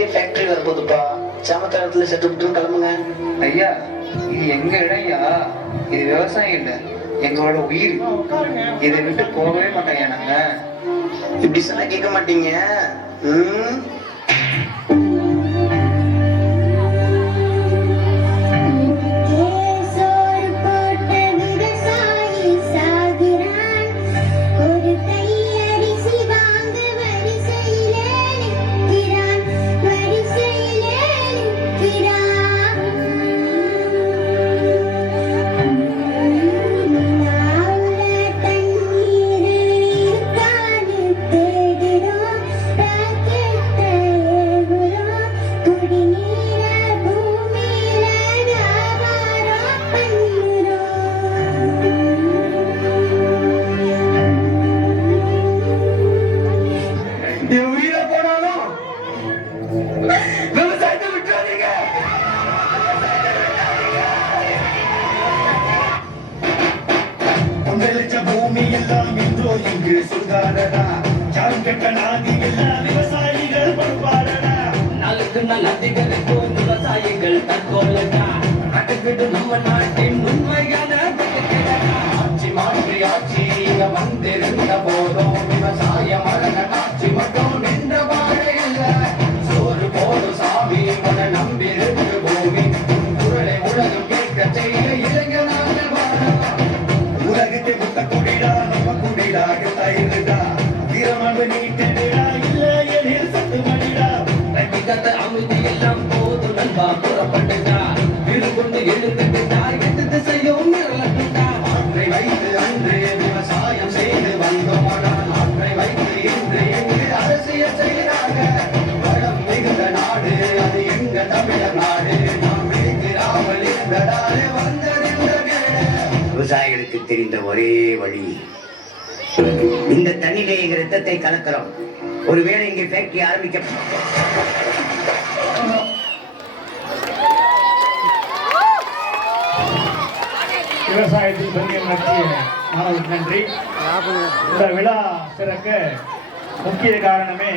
பெரிய ஃபேக்டரி வர போகுதுப்பா. சாமத்தாளத்துல செட்டு விட்டு கிளம்புங்க. ஐயா இது எங்க இடம்யா இது விவசாயம் இல்ல. எங்களோட உயிர். இதை விட்டு போகவே மாட்டோம் நாங்க. இப்படி சொன்னா கேட்க மாட்டீங்க. ம்? இன்றோ இங்கு சுகாரடா யாரும் கெட்ட விவசாயிகள் பொறுப்பாரடா நாளுக்கு நாள் அதிகரிக்கும் விவசாயிகள் தற்கொலைடா. நடக்குது நம்ம நாட்டின் உண்மையான ஆட்சி மாற்றி ஆட்சி நீட்டடா இல்ல சத்து அமைதி எல்லாம் போது நண்பா வீடு கொண்டு எட்டு திசையும் ஆற்றை வைத்து விவசாயம் செய்து வந்தோமானால் ஆற்றை வைத்து இன்று எங்கு அரசியல் செய்கிறாங்க வளம் மிகுந்த நாடு அது எங்க தமிழர் நாடு? நாம் விழித்திராமல் விவசாயிகளுக்கு தெரிந்த ஒரே வழி இந்த தண்ணிலே எங்க ரத்தத்தை கலக்கிறோம். ஒருவேளை இங்கே ஃபேக்டரி ஆரம்பிக்க விவசாயத்தில் பெரிய நடத்திய நன்றி. இந்த விழா சிறக்க முக்கிய காரணமே